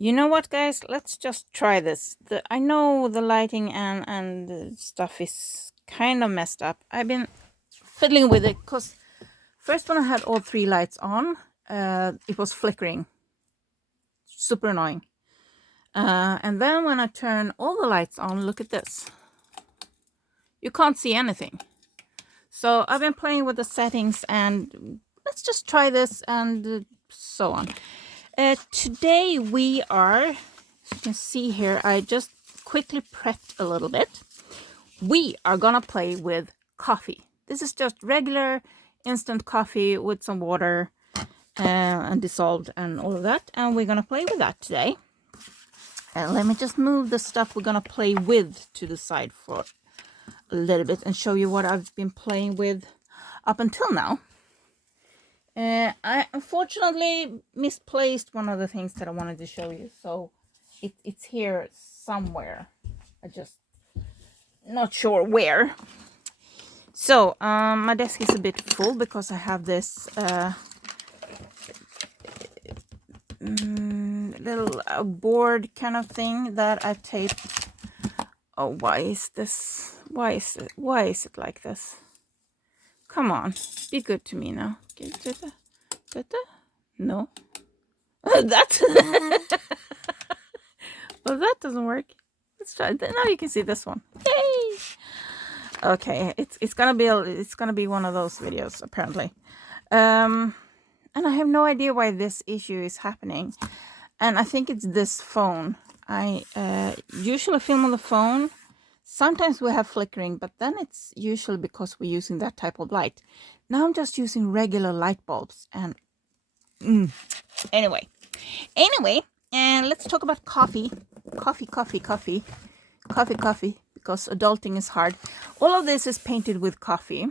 You know what, guys? Let's just try this. I know the lighting and the stuff is kind of messed up. I've been fiddling with it because first when I had all three lights on, it was flickering. Super annoying. And then when I turn all the lights on, look at this. You can't see anything. So I've been playing with the settings and let's just try this and so on. Today we are, as you can see here, I just quickly prepped a little bit. We are gonna play with coffee. This is just regular instant coffee with some water and dissolved and all of that. And we're gonna play with that today. And let me just move the stuff we're gonna play with to the side for a little bit and show you what I've been playing with up until now. I unfortunately misplaced one of the things that I wanted to show you, so it's here somewhere. I just not sure where. So my desk is a bit full because I have this little board kind of thing that I taped. Oh, why is this? Why is it like this? Come on, be good to me now. No. That well, that doesn't work. Let's try. Now you can see this one. Yay! Okay, it's gonna be one of those videos apparently. And I have no idea why this issue is happening. And I think it's this phone. I usually film on the phone. Sometimes we have flickering, but then it's usually because we're using that type of light. Now I'm just using regular light bulbs. And anyway, and let's talk about coffee. Coffee, because adulting is hard. All of this is painted with coffee.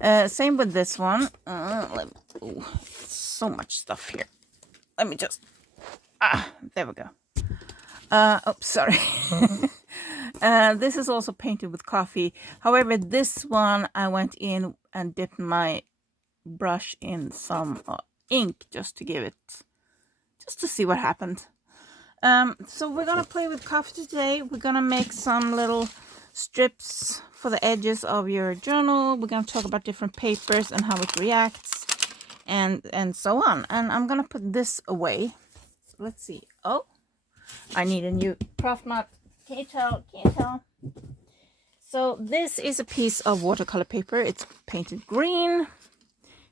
Same with this one. So much stuff here. Let me just... there we go. Sorry. This is also painted with coffee. However, this one I went in and dipped my brush in some ink just to see what happened. So we're gonna play with coffee today. We're gonna make some little strips for the edges of your journal. We're gonna talk about different papers and how it reacts and so on. And I'm gonna put this away. So let's see. Oh, I need a new craft mat. Can you tell? So this is a piece of watercolor paper. It's painted green.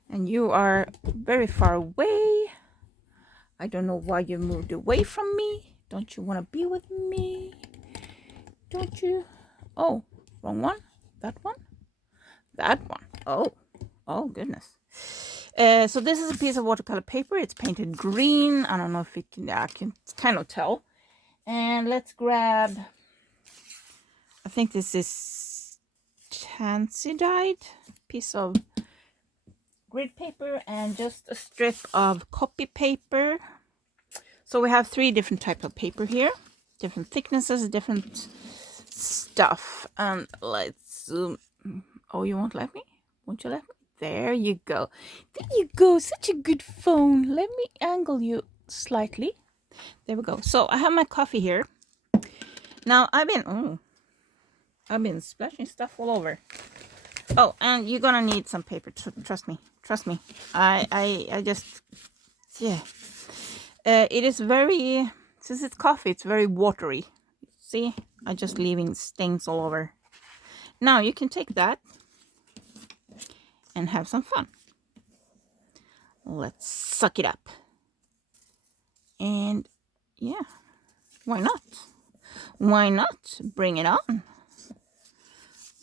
And you are very far away. I don't know why you moved away from me. Don't you want to be with me? Don't you? Oh, wrong one. That one. That one. Oh goodness. So this is a piece of watercolor paper. It's painted green. I don't know if it can. I can kind of tell. And let's grab. I think this is tansy dyed piece of grid paper and just a strip of copy paper. So we have 3 different types of paper here, different thicknesses, different stuff. And let's zoom. Oh, you won't let me? Won't you let me? There you go. There you go. Such a good phone. Let me angle you slightly. There we go. So I have my coffee here. Now I've been splashing stuff all over. Oh, and you're gonna need some paper. Trust me. I just, yeah. It is very, since it's coffee, it's very watery. See, I'm just leaving stains all over. Now you can take that and have some fun. Let's suck it up. And yeah, why not? Why not? Bring it on.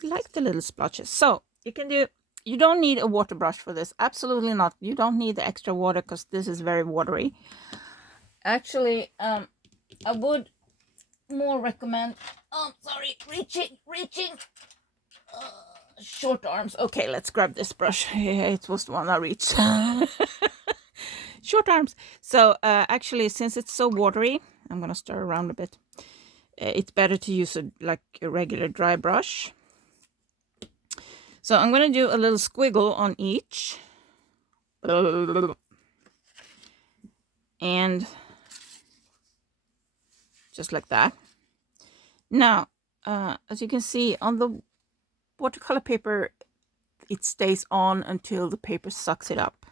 Like the little splotches. So you can do. You don't need a water brush for this. Absolutely not. You don't need the extra water because this is very watery. Actually, I would more recommend... Oh, sorry. Reaching. Short arms. Okay, let's grab this brush. It was the one I reached. Short arms. So, actually, since it's so watery, I'm going to stir around a bit. It's better to use a regular dry brush. So I'm going to do a little squiggle on each. And just like that. Now, as you can see on the watercolor paper, it stays on until the paper sucks it up,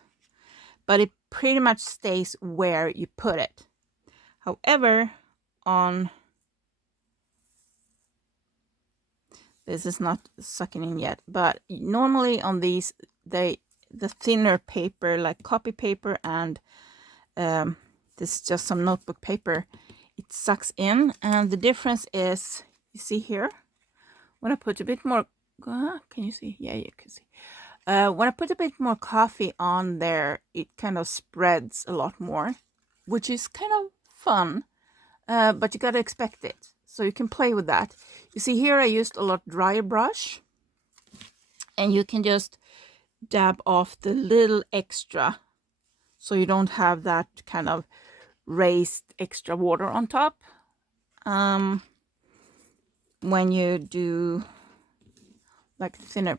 but it pretty much stays where you put it. However, on this is not sucking in yet, but normally on these, the thinner paper like copy paper and this is just some notebook paper, it sucks in. And the difference is, you see here, when I put a bit more, can you see? Yeah, you can see. When I put a bit more coffee on there, it kind of spreads a lot more, which is kind of fun, but you gotta expect it. So you can play with that. You see here I used a lot drier brush, and you can just dab off the little extra so you don't have that kind of raised extra water on top. When you do like thinner,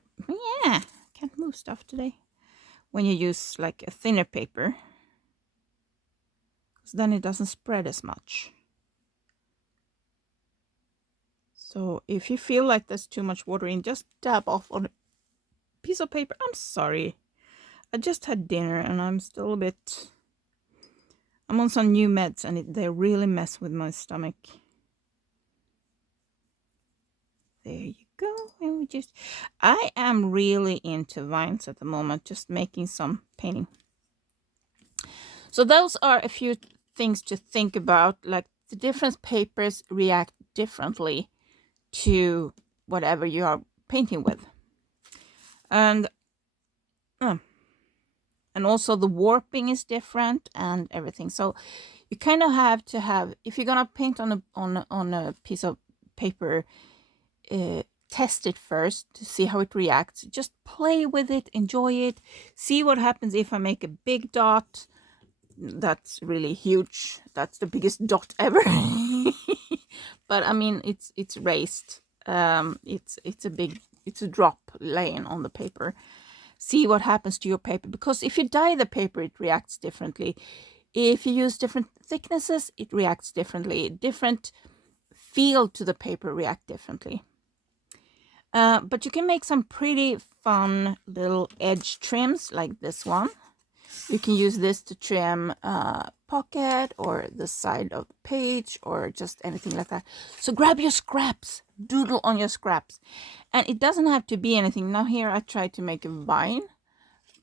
yeah, can't move stuff today. When you use like a thinner paper, so then it doesn't spread as much. So if you feel like there's too much water in, just dab off on a piece of paper. I'm sorry, I just had dinner and I'm still a bit, I'm on some new meds and they really mess with my stomach. There you go. And we just, I am really into vines at the moment, just making some painting. So those are a few things to think about, like the different papers react differently to whatever you are painting with. And also the warping is different and everything. So you kind of have to have, if you're gonna paint on a piece of paper, test it first to see how it reacts. Just play with it, enjoy it, see what happens if I make a big dot. That's really huge. That's the biggest dot ever. But I mean, it's raised. It's a drop laying on the paper. See what happens to your paper, because if you dye the paper, it reacts differently. If you use different thicknesses, it reacts differently. Different feel to the paper react differently. But you can make some pretty fun little edge trims like this one. You can use this to trim a pocket or the side of the page or just anything like that. So grab your scraps, doodle on your scraps. And it doesn't have to be anything. Now here I tried to make a vine,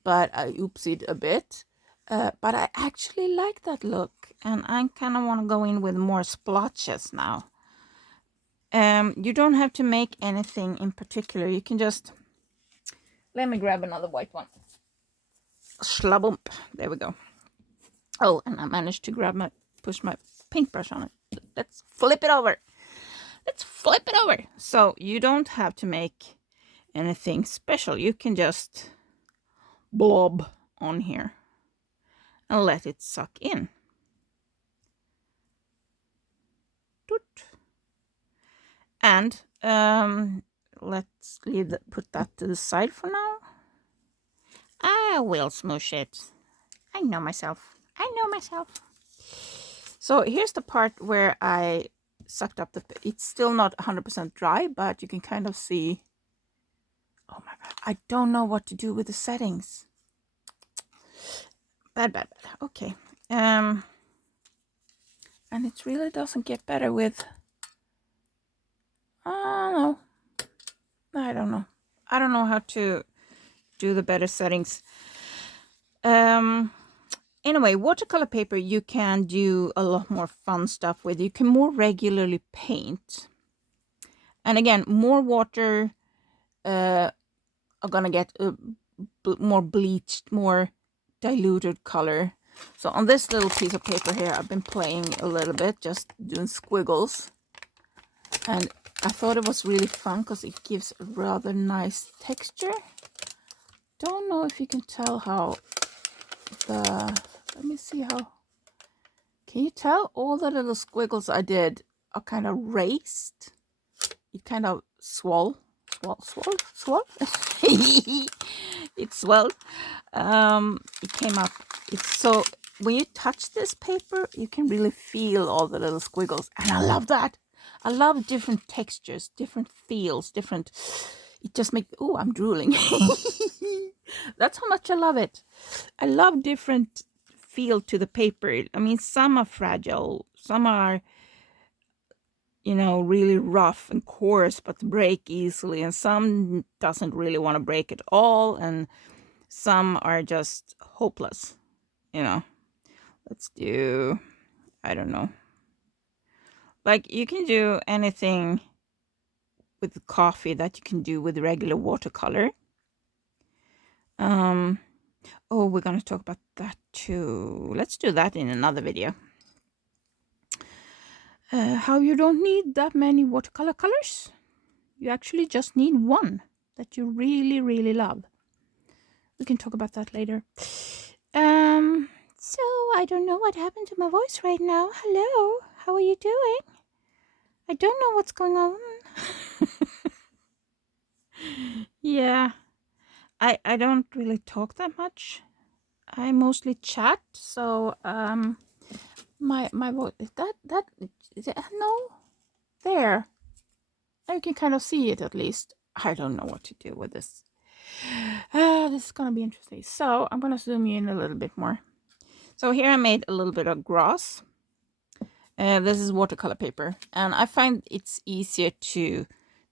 but I oopsied a bit. But I actually like that look, and I kind of want to go in with more splotches now. You don't have to make anything in particular. You can just, let me grab another white one. Schlabump. There we go. Oh, and I managed to push my paintbrush on it. Let's flip it over. Let's flip it over. So you don't have to make anything special. You can just blob on here and let it suck in. And let's put that to the side for now. I will smoosh it. I know myself. I know myself. So here's the part where I sucked up it's still not 100% dry, but you can kind of see. Oh my god, I don't know what to do with the settings. Bad. Okay. And it really doesn't get better with, I don't know. I don't know how to do the better settings. Anyway, watercolor paper you can do a lot more fun stuff with. You can more regularly paint. And again, more water are gonna get a more bleached, more diluted color. So on this little piece of paper here, I've been playing a little bit, just doing squiggles. And I thought it was really fun because it gives a rather nice texture. Don't know if you can tell how let me see how, can you tell all the little squiggles I did are kind of raised? It kind of swell. It swelled. It came up. It's so, when you touch this paper, you can really feel all the little squiggles. And I love that. I love different textures, different feels, different... It just makes... Oh, I'm drooling. That's how much I love it. I love different feel to the paper. I mean, some are fragile. Some are, you know, really rough and coarse, but break easily. And some doesn't really want to break at all. And some are just hopeless, you know. Let's do, I don't know. Like, you can do anything with coffee that you can do with regular watercolor. Oh, we're going to talk about that too. Let's do that in another video. How you don't need that many watercolor colors. You actually just need one that you really, really love. We can talk about that later. So I don't know what happened to my voice right now. Hello, how are you doing? I don't know what's going on. Yeah, I don't really talk that much. I mostly chat. So my voice is that no, there. You can kind of see it at least. I don't know what to do with this. This is gonna be interesting. So I'm gonna zoom you in a little bit more. So here I made a little bit of grass. This is watercolor paper, and I find it's easier to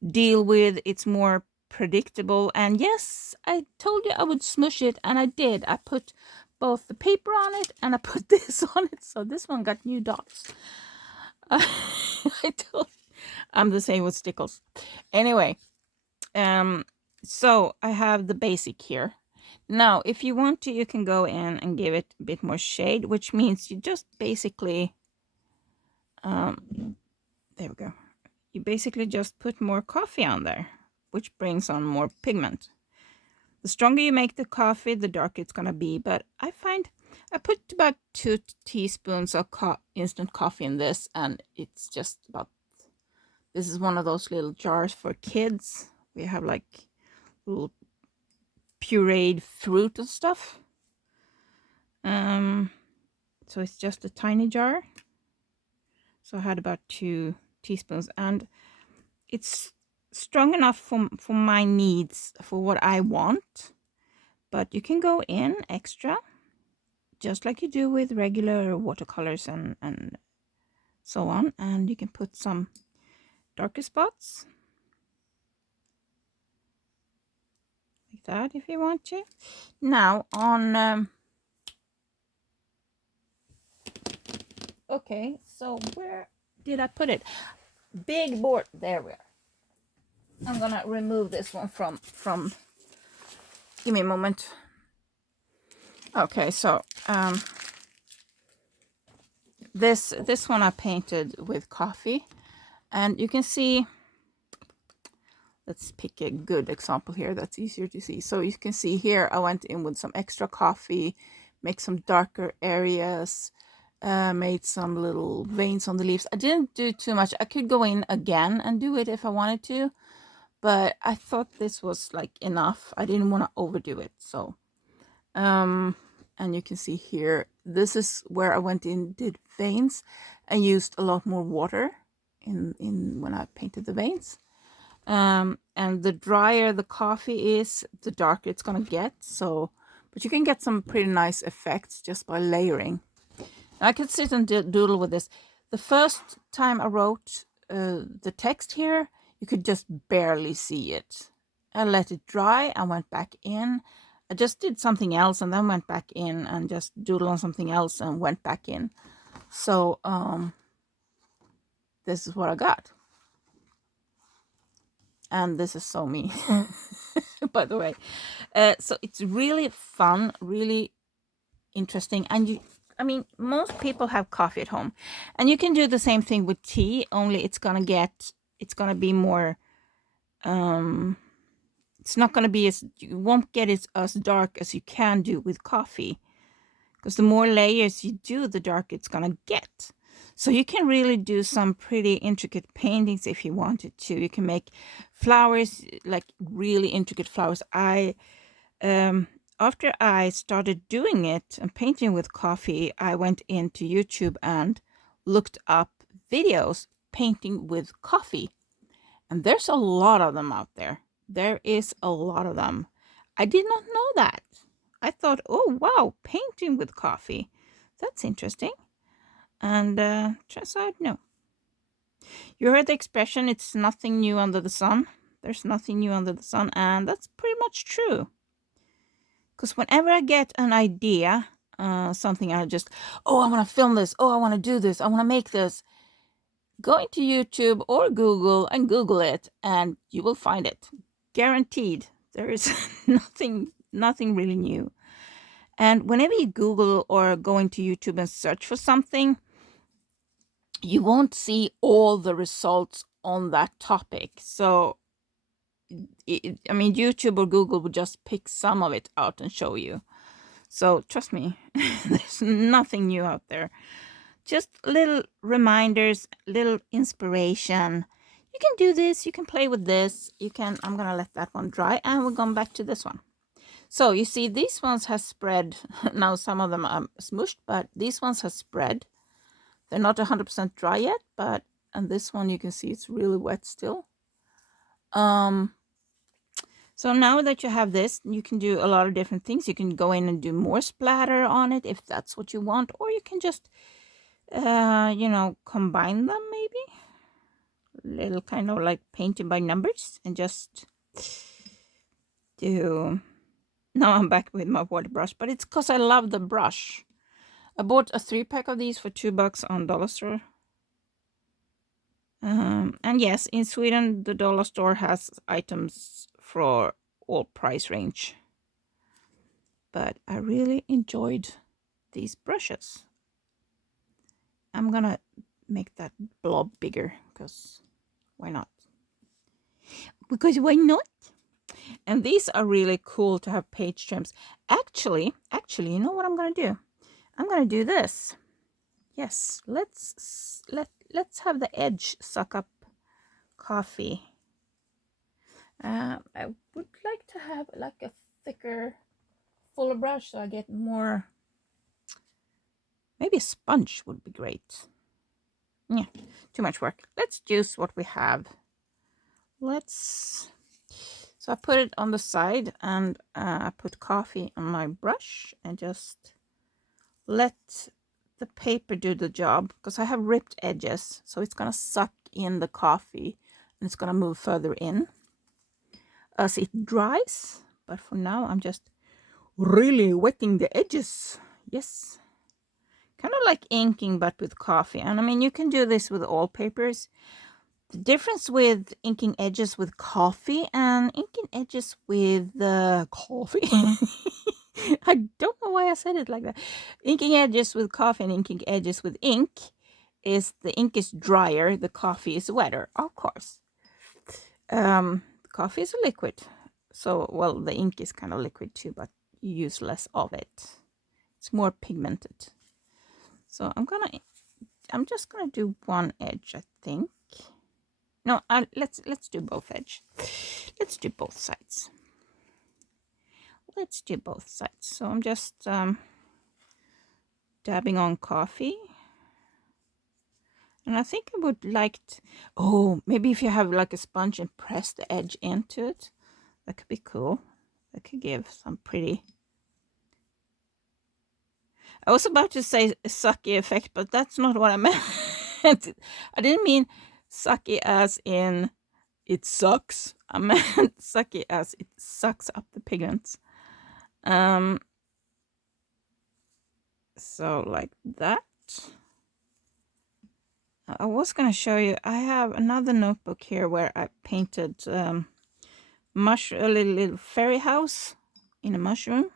deal with. It's more predictable, and yes, I told you I would smush it, and I did. I put both the paper on it and I put this on it, so this one got new dots. I'm the same with stickles. Anyway, so I have the basic here. Now, if you want to, you can go in and give it a bit more shade, which means you just basically, there we go. You basically just put more coffee on there, which brings on more pigment. The stronger you make the coffee, the darker it's gonna be. But I find I put about 2 teaspoons of instant coffee in this, and it's just about... This is one of those little jars for kids. We have like little pureed fruit and stuff. So it's just a tiny jar. So I had about 2 teaspoons, and it's strong enough for my needs, for what I want. But you can go in extra, just like you do with regular watercolors and so on. And you can put some darker spots like that if you want to. Now on okay, so where did I put it? Big board, there we are. I'm gonna remove this one from give me a moment. Okay, so this one I painted with coffee, and you can see, let's pick a good example here that's easier to see. So you can see here I went in with some extra coffee, make some darker areas, made some little veins on the leaves. I didn't do too much. I could go in again and do it if I wanted to, but I thought this was like enough. I didn't want to overdo it. So and you can see here, this is where I went in, did veins, and used a lot more water in when I painted the veins. And the drier the coffee is, the darker it's gonna get. So, but you can get some pretty nice effects just by layering. And I could sit and doodle with this. The first time I wrote the text here, you could just barely see it. I let it dry. I went back in. I just did something else and then went back in and just doodled on something else and went back in. So this is what I got. And this is so me, by the way. So it's really fun, really interesting. And I mean, most people have coffee at home. And you can do the same thing with tea, only it's going to be more, it's not going to be you won't get it as dark as you can do with coffee. Because the more layers you do, the darker it's going to get. So you can really do some pretty intricate paintings if you wanted to. You can make flowers, like really intricate flowers. I after I started doing it and painting with coffee, I went into YouTube and looked up videos painting with coffee. And there's a lot of them out there. There is a lot of them. I did not know that. I thought, oh, wow, painting with coffee. That's interesting. And turns out, no. You heard the expression, it's nothing new under the sun. There's nothing new under the sun. And that's pretty much true. Because whenever I get an idea, something I just, oh, I want to film this. Oh, I want to do this. I want to make this. Go into YouTube or Google and Google it, and you will find it. Guaranteed. There is nothing really new. And whenever you Google or go into YouTube and search for something, you won't see all the results on that topic. So, I mean, YouTube or Google will just pick some of it out and show you. So trust me, there's nothing new out there. Just little reminders, little inspiration. You can do this, you can play with this. I'm gonna let that one dry and we're going back to this one. So you see these ones have spread. Now some of them are smushed, but these ones have spread. They're not 100% dry yet, but and this one you can see it's really wet still. So now that you have this, you can do a lot of different things. You can go in and do more splatter on it if that's what you want, or you can just, combine them maybe. Little kind of like painting by numbers and just do. Now I'm back with my water brush, but it's because I love the brush. I bought a 3-pack of these for $2 on Dollar Store. And yes, in Sweden, the dollar store has items for all price range. But I really enjoyed these brushes. I'm gonna make that blob bigger because why not? Because why not? And these are really cool to have page trims. Actually, you know what I'm gonna do? I'm gonna do this. Yes, let's have the edge suck up coffee. I would like to have like a thicker, fuller brush so I get more. Maybe a sponge would be great. Yeah, too much work. Let's use what we have. So I put it on the side and I put coffee on my brush and just let the paper do the job because I have ripped edges, so it's gonna suck in the coffee and it's gonna move further in as it dries. But for now I'm just really wetting the edges. Yes, kind of like inking but with coffee. And I mean, you can do this with all papers. The difference with inking edges with coffee and inking edges with coffee I don't know why I said it like that. Inking edges with coffee and inking edges with ink is the ink is drier, the coffee is wetter, of course. The coffee is a liquid. So, well, the ink is kind of liquid too, but you use less of it. It's more pigmented. So I'm just gonna do one edge, I think. No, let's do both edge. Let's do both sides. Let's do both sides. So I'm just dabbing on coffee. And I think I would like maybe if you have like a sponge and press the edge into it, that could be cool. That could give some pretty. I was about to say a sucky effect, but that's not what I meant. I didn't mean sucky as in it sucks. I meant sucky as it sucks up the pigments. So like that. I was going to show you, I have another notebook here where I painted a little fairy house in a mushroom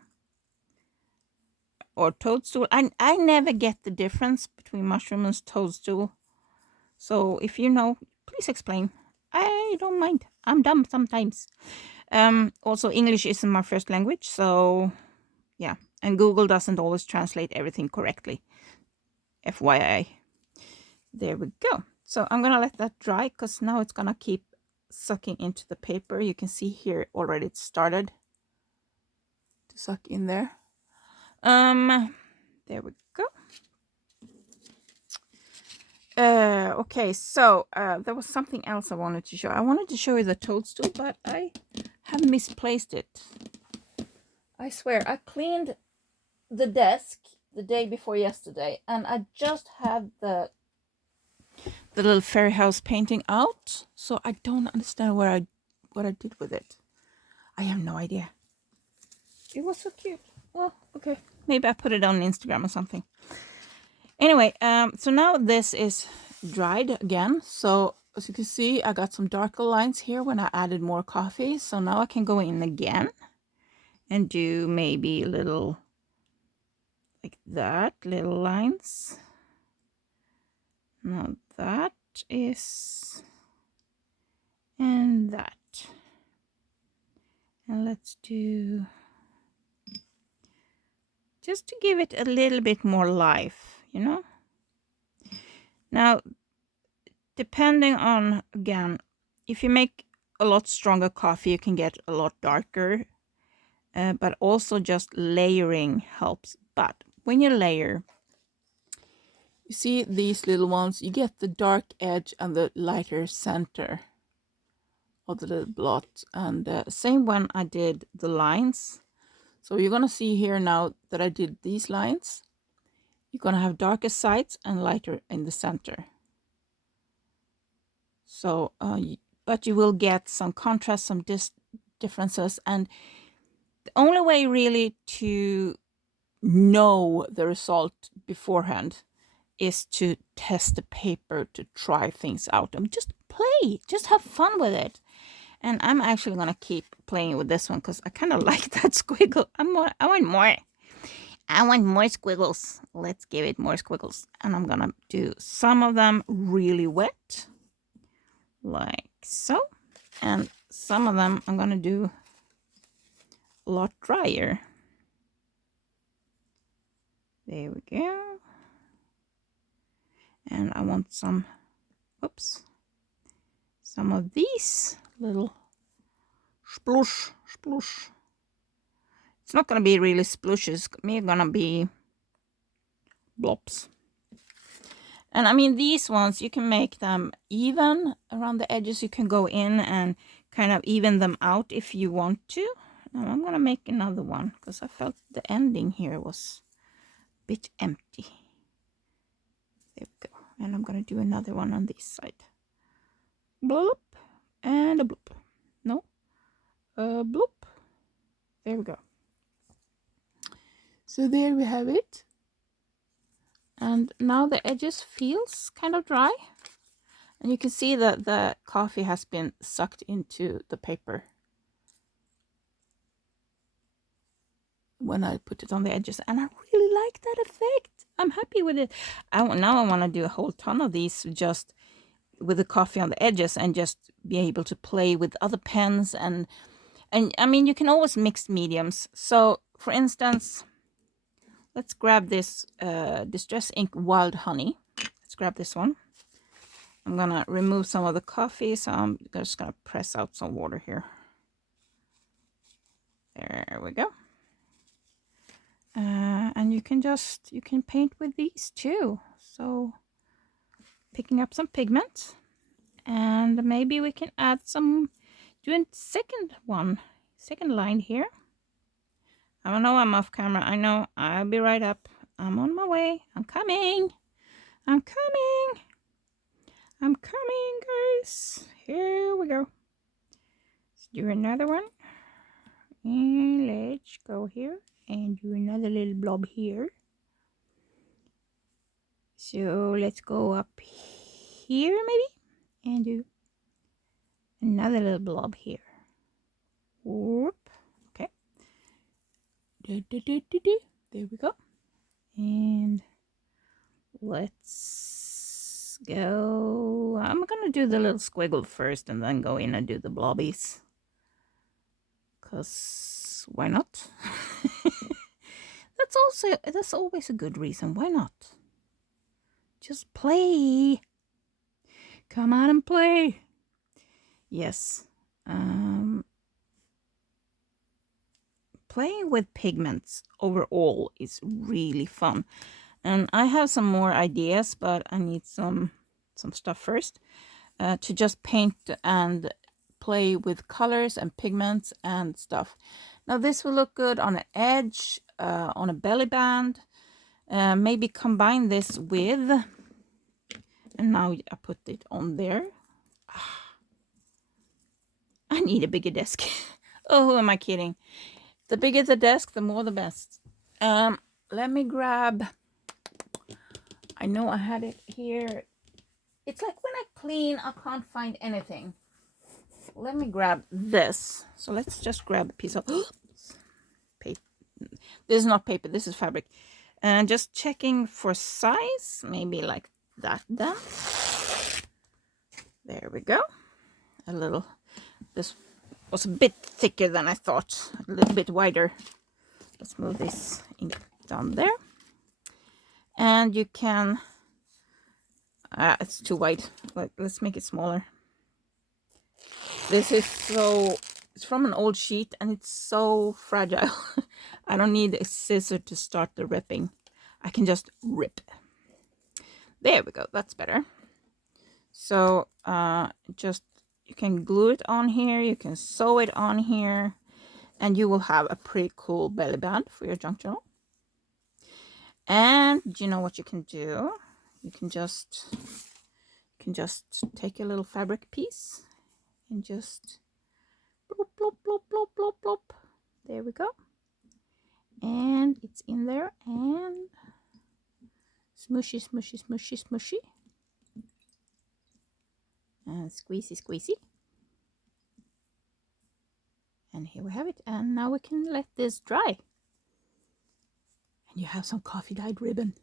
or toadstool. I never get the difference between mushroom and toadstool. So if you know, please explain. I don't mind. I'm dumb sometimes. Also, English isn't my first language, so yeah. And Google doesn't always translate everything correctly. FYI. There we go. So I'm gonna let that dry because now it's gonna keep sucking into the paper. You can see here already it started to to suck in there. There we go. Okay, so there was something else I wanted to show. I wanted to show you the toadstool, but I have misplaced it. I swear, I cleaned the desk the day before yesterday, and I just had the little fairy house painting out, so I don't understand what I did with it. I have no idea. It was so cute. Well, okay, maybe I put it on Instagram or something. Anyway, so now this is dried again. So as you can see, I got some darker lines here when I added more coffee. So now I can go in again and do maybe a little like that, little lines. Now that is, and that. And let's do, just to give it a little bit more life, you know. Now, depending on, again, if you make a lot stronger coffee, you can get a lot darker, but also just layering helps. But when you layer, you see these little ones, you get the dark edge and the lighter center of the little blot. And same when I did the lines. So you're gonna see here now that I did these lines. You're gonna have darker sides and lighter in the center. So, but you will get some contrast, some differences, and the only way really to know the result beforehand is to test the paper, to try things out and just play, just have fun with it. And I'm actually gonna keep playing with this one because I kind of like that squiggle. I want more squiggles. Let's give it more squiggles. And I'm gonna do some of them really wet, like so, and some of them I'm gonna do a lot drier. There we go. And I want some, oops, some of these little splush. It's not gonna be really splooshes, it's gonna be blobs. And I mean, these ones, you can make them even around the edges. You can go in and kind of even them out if you want to. Now I'm gonna make another one because I felt the ending here was a bit empty. There we go. And I'm gonna do another one on this side. Bloop and a bloop. No, a bloop. There we go. So there we have it. And now the edges feels kind of dry. And you can see that the coffee has been sucked into the paper when I put it on the edges. And I really like that effect. I'm happy with it. Now I want to do a whole ton of these just with the coffee on the edges and just be able to play with other pens. And I mean, you can always mix mediums. So for instance, let's grab this Distress Ink Wild Honey. Let's grab this one. I'm gonna remove some of the coffee, so I'm just gonna press out some water here. There we go. And you can paint with these too. So picking up some pigment, and maybe we can add some, doing second line here. I know I'm off camera. I know, I'll be right up. I'm on my way. I'm coming, guys. Here we go. Let's do another one. And let's go here and do another little blob here. So let's go up here maybe and do another little blob here. Whoop. Okay. There we go. And let's go. I'm gonna do the little squiggle first and then go in and do the blobbies. Cause why not? That's always a good reason. Why not? Just play. Come on and play. Yes. playing with pigments overall is really fun. And I have some more ideas, but I need some stuff first to just paint and play with colors and pigments and stuff. Now this will look good on an edge, on a belly band. Maybe combine this with, and now I put it on there. I need a bigger desk. Oh, who am I kidding? The bigger the desk, the more the best. Let me grab, I know I had it here. It's like when I clean, I can't find anything. Let me grab this. So let's just grab a piece of paper. This is not paper, this is fabric. And just checking for size, maybe like that then. There we go. A little, this was a bit thicker than I thought, a little bit wider. Let's move this down there. And you can, it's too wide. Let's make it smaller. This is it's from an old sheet and it's so fragile. I don't need a scissor to start the ripping. I can just rip. There we go, that's better. So just, you can glue it on here, you can sew it on here, and you will have a pretty cool belly band for your junk journal. And you know what you can do? You can just take a little fabric piece and just plop, plop, plop, plop, plop, plop. There we go. And it's in there and smushy, smushy, smushy, smushy. And squeezy, squeezy. And here we have it. And now we can let this dry. And you have some coffee dyed ribbon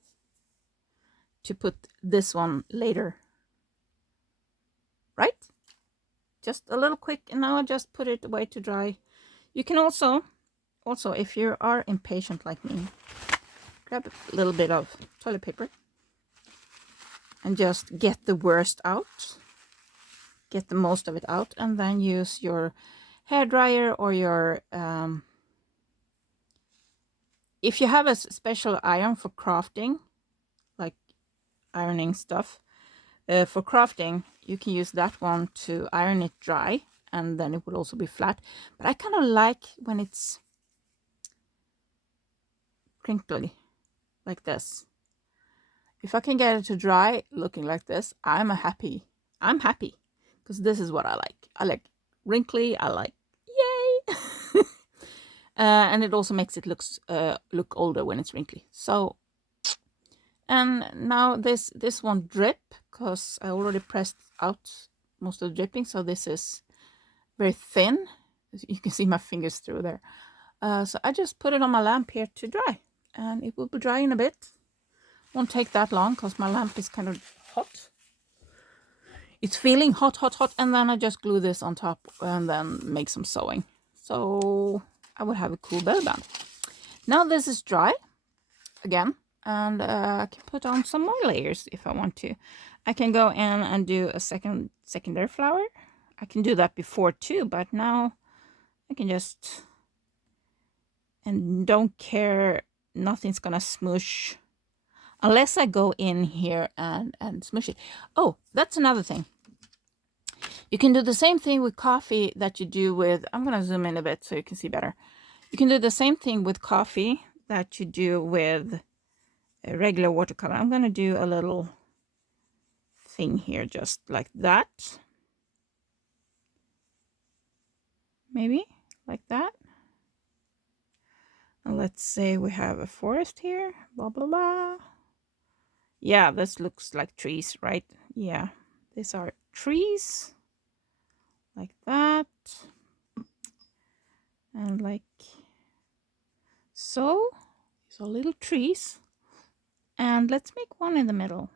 to put this one later. Right? Just a little quick, and now I just put it away to dry. You can also if you are impatient like me, grab a little bit of toilet paper and just get the worst out, get the most of it out, and then use your hair dryer or your if you have a special iron for crafting, like ironing stuff, for crafting, you can use that one to iron it dry, and then it will also be flat. But I kind of like when it's crinkly like this. If I can get it to dry looking like this, I'm happy, because this is what I like. I like wrinkly, I like yay. And it also makes it look older when it's wrinkly. So, and now this won't drip because I already pressed out most of the dripping, so this is very thin. You can see my fingers through there. So I just put it on my lamp here to dry, and it will be dry in a bit. Won't take that long because my lamp is kind of hot. It's feeling hot, hot, hot, and then I just glue this on top and then make some sewing. So I will have a cool belly band. Now this is dry again, and I can put on some more layers if I want to. I can go in and do a secondary flower. I can do that before too, but now I can just, and don't care, nothing's gonna smush unless I go in here and smush it. Oh, that's another thing. You can do the same thing with coffee that you do with, I'm gonna zoom in a bit so you can see better. You can do the same thing with coffee that you do with a regular watercolor. I'm gonna do a little thing here just like that. Maybe like that. And let's say we have a forest here, blah, blah, blah. Yeah, this looks like trees, right? Yeah, these are trees, like that. And like so. These are little trees. And let's make one in the middle.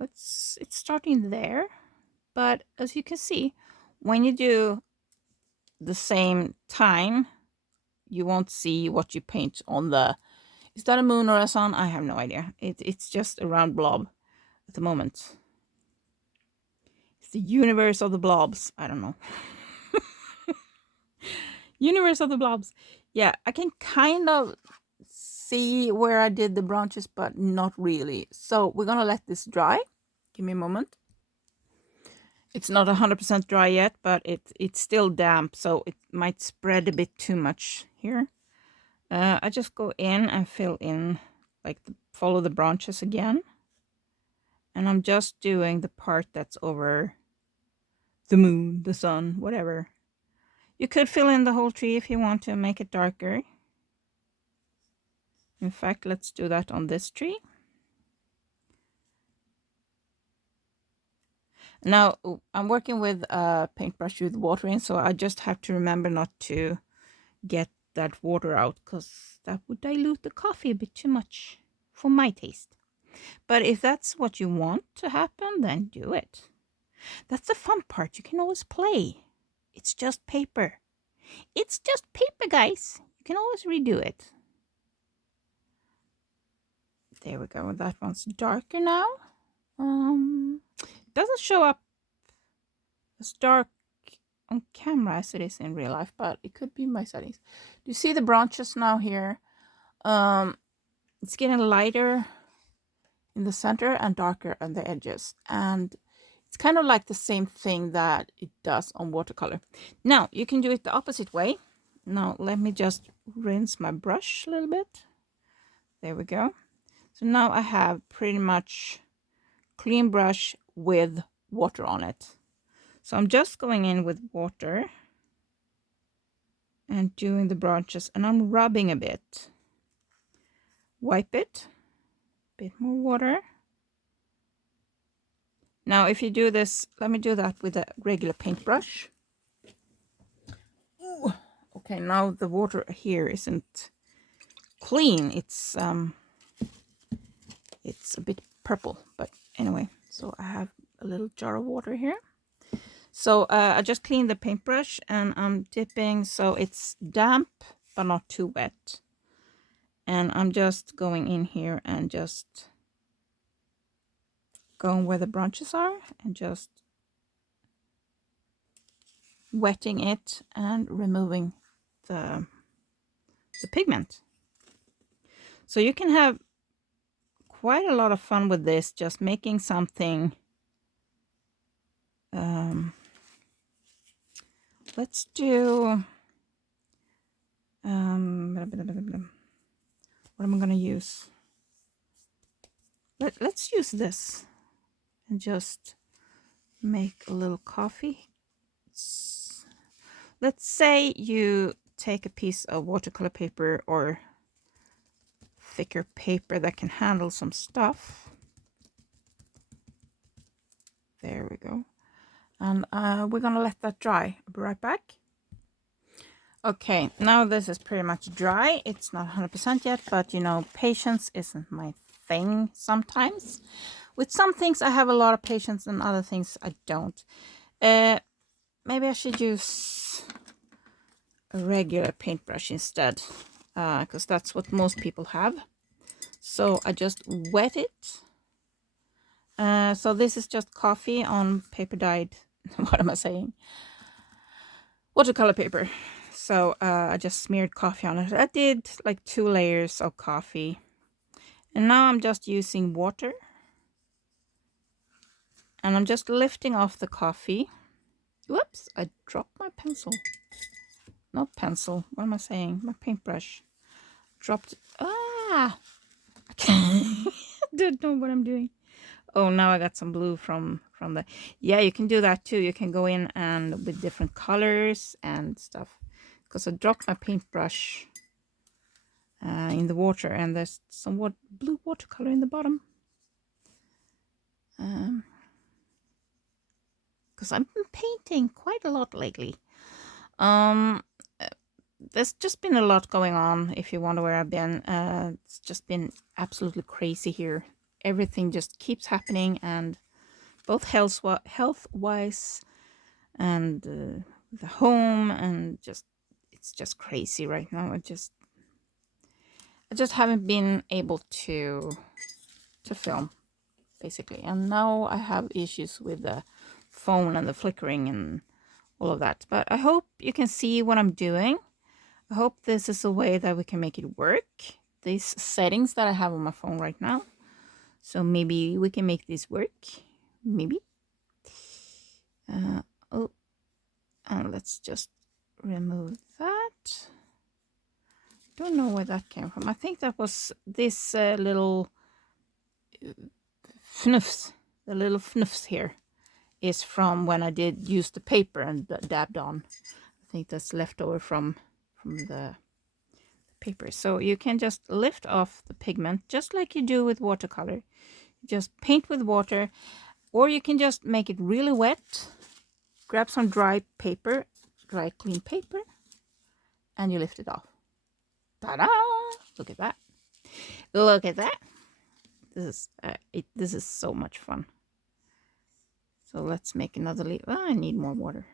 It's starting there. But as you can see, when you do the same time, you won't see what you paint on the, is that a moon or a sun? I have no idea. It's just a round blob at the moment. It's the universe of the blobs. I don't know. Universe of the blobs. Yeah, I can kind of see where I did the branches, but not really. So we're gonna let this dry. Give me a moment. It's not 100% dry yet, but it's still damp, so it might spread a bit too much here. I just go in and fill in, like follow the branches again. And I'm just doing the part that's over the moon, the sun, whatever. You could fill in the whole tree if you want to make it darker. In fact, let's do that on this tree. Now, I'm working with a paintbrush with water in, so I just have to remember not to get that water out, because that would dilute the coffee a bit too much for my taste. But if that's what you want to happen, then do it. That's the fun part. You can always play. It's just paper. It's just paper, guys. You can always redo it. There we go. That one's darker now. It doesn't show up as dark on camera as it is in real life, but it could be my settings. Do you see the branches now here? It's getting lighter in the center and darker on the edges, and it's kind of like the same thing that it does on watercolor. Now you can do it the opposite way. Now let me just rinse my brush a little bit. There we go. So now I have pretty much clean brush with water on it. So I'm just going in with water and doing the branches, and I'm rubbing a bit. Wipe it, a bit more water. Now if you do this, let me do that with a regular paintbrush. Ooh. Okay, now the water here isn't clean. It's a bit purple, but anyway, so I have a little jar of water here. So I just cleaned the paintbrush and I'm dipping so it's damp but not too wet. And I'm just going in here and just going where the branches are and just wetting it and removing the pigment. So you can have quite a lot of fun with this, just making something. Let's do what am I going to use? Let's use this and just make a little coffee. Let's say you take a piece of watercolor paper or thicker paper that can handle some stuff. There we go. And we're gonna let that dry. I'll be right back. Okay, now this is pretty much dry. It's not 100% yet, but you know, patience isn't my thing sometimes. With some things I have a lot of patience and other things I don't. Maybe I should use a regular paintbrush instead, because that's what most people have. So I just wet it. So this is just coffee on paper dyed, what am I saying? Watercolor paper. So I just smeared coffee on it. I did like 2 layers of coffee. And now I'm just using water. And I'm just lifting off the coffee. Whoops, I dropped my pencil. Not pencil, what am I saying? My paintbrush. Dropped it. Ah! I don't know what I'm doing. Oh, now I got some blue from the... Yeah, you can do that too. You can go in and with different colors and stuff. Because I dropped my paintbrush in the water and there's some blue watercolor in the bottom. Because I've been painting quite a lot lately. There's just been a lot going on, if you wonder where I've been. It's just been absolutely crazy here. Everything just keeps happening, and both health-wise and the home, and it's just crazy right now. I just haven't been able to film, basically. And now I have issues with the phone and the flickering and all of that. But I hope you can see what I'm doing. I hope this is a way that we can make it work. These settings that I have on my phone right now. So maybe we can make this work. Maybe. Oh, and let's just remove that. Don't know where that came from. I think that was this little fnuffs. The little fnuffs here is from when I did use the paper and dabbed on. I think that's left over from the paper. So you can just lift off the pigment just like you do with watercolor. Just paint with water, or you can just make it really wet. Grab some dry paper, dry clean paper, and you lift it off. Ta-da! Look at that. Look at that. This is so much fun. So let's make another leaf. Oh, I need more water.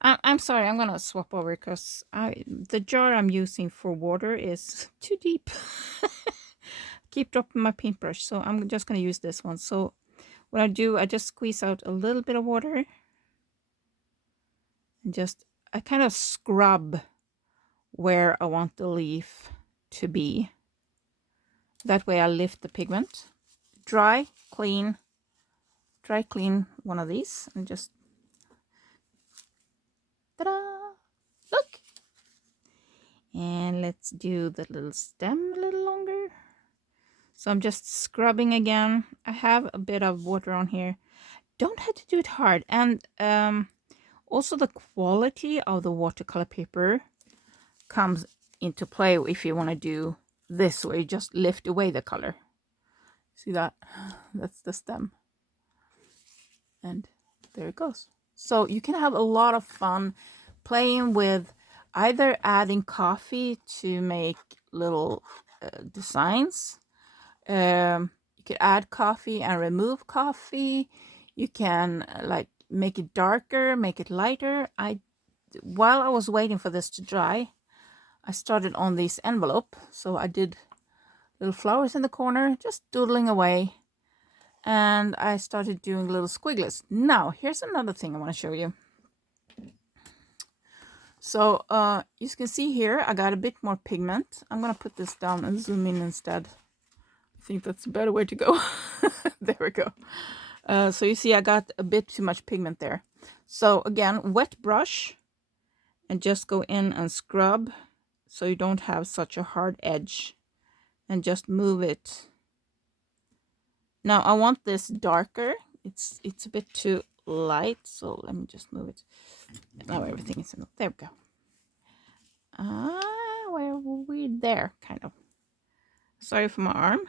I'm sorry, I'm gonna swap over because the jar I'm using for water is too deep. Keep dropping my paintbrush, so I'm just gonna use this one. So what I do, I just squeeze out a little bit of water and I kind of scrub where I want the leaf to be. That way I lift the pigment. Dry clean one of these and just ta-da! Look! And let's do the little stem a little longer. So I'm just scrubbing again. I have a bit of water on here. Don't have to do it hard. And also the quality of the watercolor paper comes into play if you want to do this, where you just lift away the color. See that? That's the stem. And there it goes. So you can have a lot of fun playing with either adding coffee to make little designs. You could add coffee and remove coffee. You can like make it darker, make it lighter. While I was waiting for this to dry, I started on this envelope. So I did little flowers in the corner, just doodling away. And I started doing little squigglers. Now, here's another thing I want to show you. So, you can see here, I got a bit more pigment. I'm going to put this down and zoom in instead. I think that's a better way to go. There we go. So you see, I got a bit too much pigment there. So again, wet brush and just go in and scrub so you don't have such a hard edge, and just move it. Now I want this darker. It's a bit too light, so let me just move it. Now everything is in. There we go. Where were we? There, kind of. Sorry for my arm.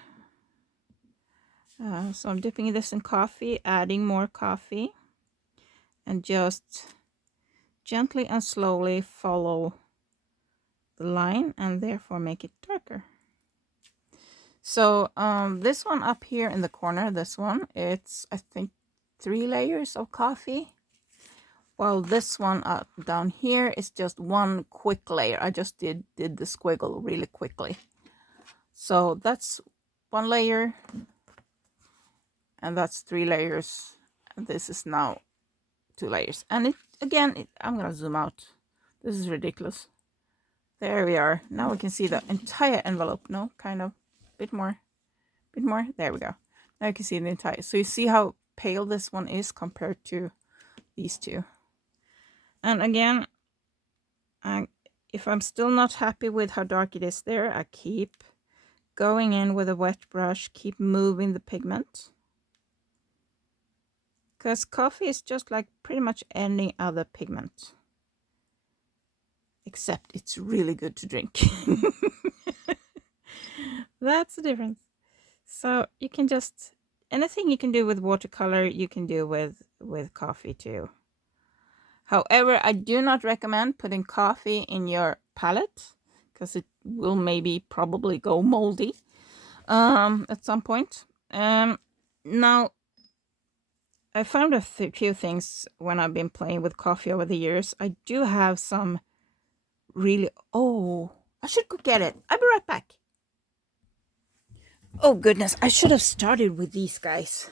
So I'm dipping this in coffee, adding more coffee, and just gently and slowly follow the line and therefore make it darker. So this one up here in the corner, this one, it's I think 3 layers of coffee, while this one up down here is just one quick layer. I just did the squiggle really quickly. So that's 1 layer, and that's 3 layers, and this is now 2 layers. And I'm gonna zoom out. This is ridiculous. There we are. Now we can see the entire envelope. No, kind of. Bit more. There we go. Now you can see the entire. So you see how pale this one is compared to these two. And again, if I'm still not happy with how dark it is there, I keep going in with a wet brush, keep moving the pigment. Because coffee is just like pretty much any other pigment. Except it's really good to drink. That's the difference. So you can just, anything you can do with watercolor, you can do with coffee too. However, I do not recommend putting coffee in your palette, because it will probably go moldy at some point. Now, I found a few things when I've been playing with coffee over the years. I do have some really... Oh, I should go get it. I'll be right back. Oh goodness, I should have started with these guys.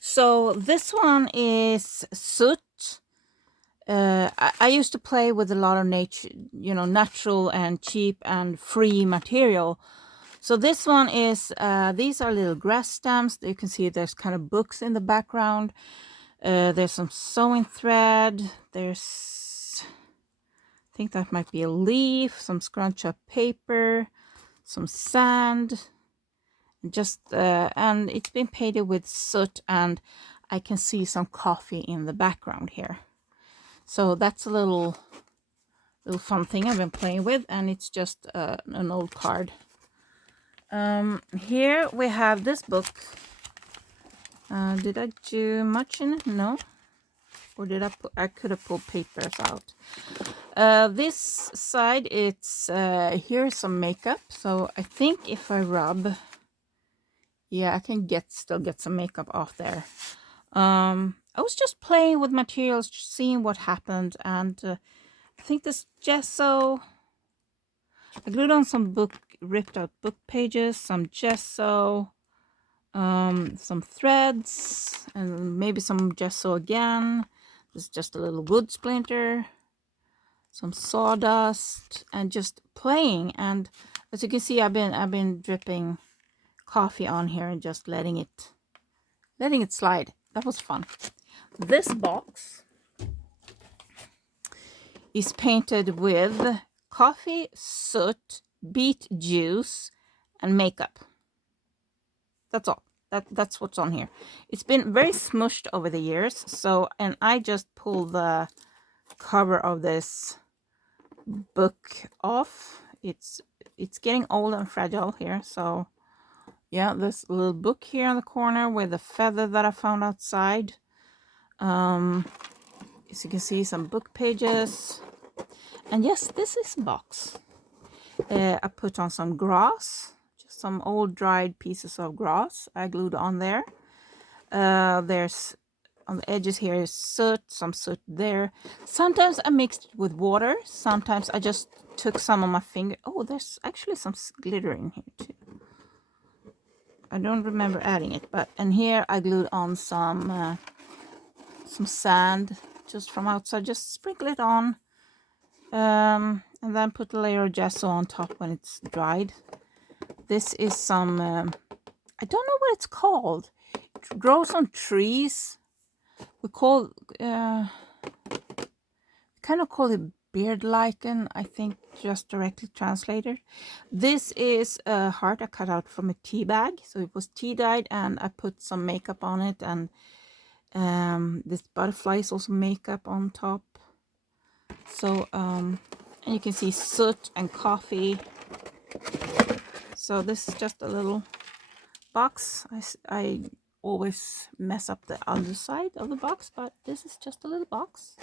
So this one is soot. I used to play with a lot of nature, natural and cheap and free material. So this one is, these are little grass stems. You can see there's kind of books in the background. There's some sewing thread. There's, I think that might be a leaf, some scrunch up paper, some sand, and it's been painted with soot, and I can see some coffee in the background here. So that's a little fun thing I've been playing with, and it's just an old card. Here we have this book. Did I do much in it? No. Or did I could have pulled papers out. This side, it's here's some makeup. So I think if I rub, yeah, I can still get some makeup off there. I was just playing with materials, seeing what happened, and I think this gesso, I glued on some ripped out book pages, some gesso, some threads, and maybe some gesso again. This is just a little wood splinter, some sawdust, and just playing. And as you can see, I've been dripping coffee on here and just letting it slide. That was fun. This box is painted with coffee, soot, beet juice, and makeup. That's all. That's what's on here. It's been very smushed over the years. So, and I just pulled the cover of this book off. It's getting old and fragile here. So, yeah, this little book here in the corner with a feather that I found outside. As you can see, some book pages. And yes, this is a box. I put on some grass, just some old dried pieces of grass I glued on there. There's on the edges here is soot, some soot there. Sometimes I mixed it with water. Sometimes I just took some on my finger. Oh, there's actually some glitter in here too. I don't remember adding it, and here I glued on some sand just from outside. Just sprinkle it on. And then put a layer of gesso on top when it's dried. This is some, I don't know what it's called. It grows on trees. We kind of call it beard lichen, I think, just directly translated. This is a heart I cut out from a tea bag. So it was tea dyed, and I put some makeup on it. And this butterfly is also makeup on top. So, and you can see soot and coffee. So this is just a little box. I always mess up the underside of the box, but this is just a little box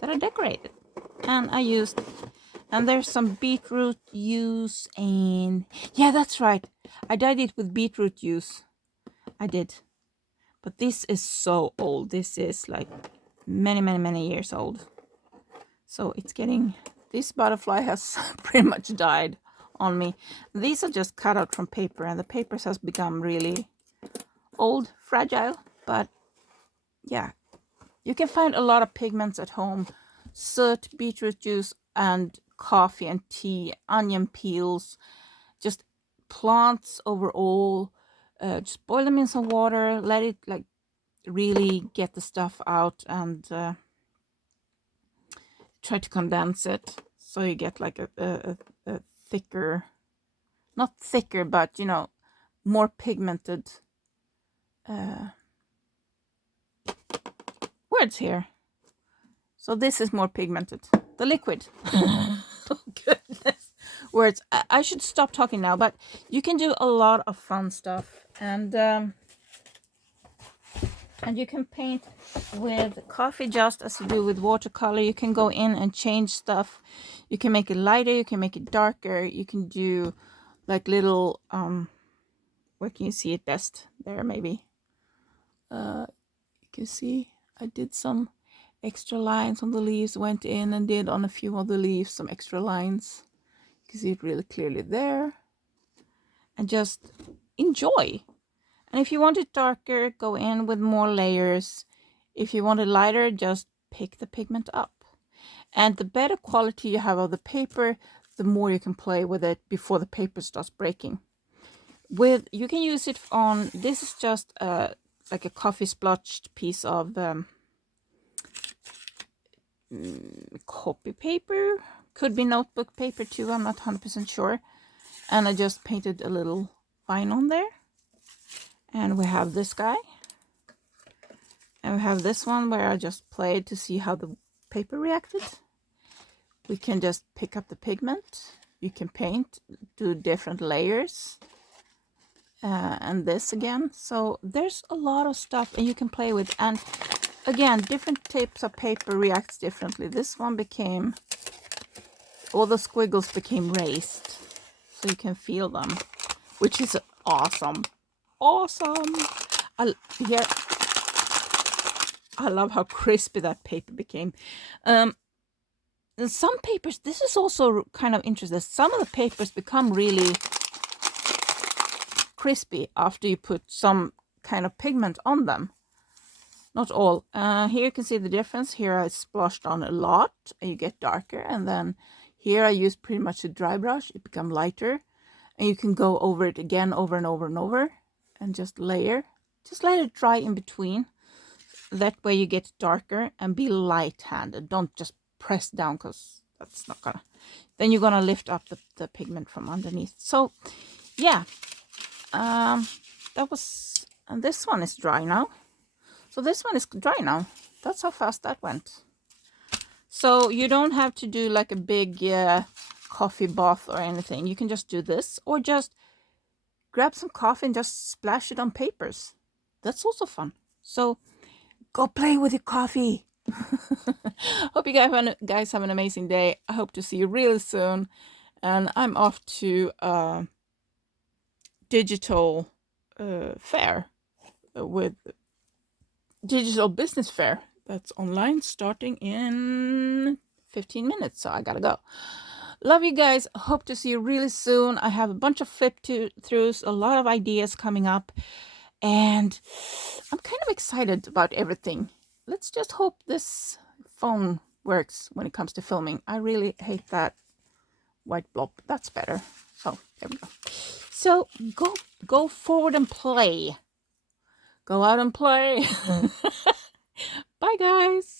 that I decorated. And I used, and there's some beetroot juice, and yeah, that's right. I dyed it with beetroot juice. I did. But this is so old. This is like many years old. So it's getting, this butterfly has pretty much died on me. These are just cut out from paper, and the paper has become really old, fragile. But yeah, you can find a lot of pigments at home. Soot, beetroot juice, and coffee and tea, onion peels, just plants overall. Just boil them in some water, let it like really get the stuff out, and try to condense it so you get like a thicker, not thicker, but more pigmented words here. So this is more pigmented, the liquid. Oh goodness, words. I should stop talking now, but you can do a lot of fun stuff, and you can paint with coffee just as you do with watercolor. You can go in and change stuff. You can make it lighter, you can make it darker. You can do like little, where can you see it best? There, maybe. You can see I did some extra lines on the leaves, went in and did on a few of the leaves some extra lines. You can see it really clearly there. And just enjoy. And if you want it darker, go in with more layers. If you want it lighter, just pick the pigment up. And the better quality you have of the paper, the more you can play with it before the paper starts breaking. You can use it on, this is just like a coffee splotched piece of copy paper. Could be notebook paper too, I'm not 100% sure. And I just painted a little vine on there. And we have this guy. And we have this one where I just played to see how the paper reacted. We can just pick up the pigment. You can paint, do different layers. And this again. So there's a lot of stuff and you can play with. And again, different types of paper reacts differently. This one became, all the squiggles became raised. So you can feel them, which is awesome. Awesome. I love how crispy that paper became. Some papers, this is also kind of interesting. Some of the papers become really crispy after you put some kind of pigment on them. Not all. Here you can see the difference. Here I splashed on a lot and you get darker, and then here I use pretty much a dry brush. It becomes lighter, and you can go over it again over and over and over and just layer. Just let it dry in between. That way you get darker, and be light-handed. Don't just press down, because that's not gonna, then you're gonna lift up the pigment from underneath. So yeah, that was, and this one is dry now. So this one is dry now. That's how fast that went. So you don't have to do like a big coffee bath or anything. You can just do this, or just grab some coffee and just splash it on papers. That's also fun. So go play with your coffee. Hope you guys have an amazing day. I hope to see you really soon. And I'm off to a digital fair with digital business fair that's online starting in 15 minutes. So I gotta go. Love you guys. Hope to see you really soon. I have a bunch of flip-throughs, a lot of ideas coming up. And I'm kind of excited about everything. Let's just hope this phone works when it comes to filming. I really hate that white blob. That's better. So there we go. So go forward and play. Go out and play. Bye guys.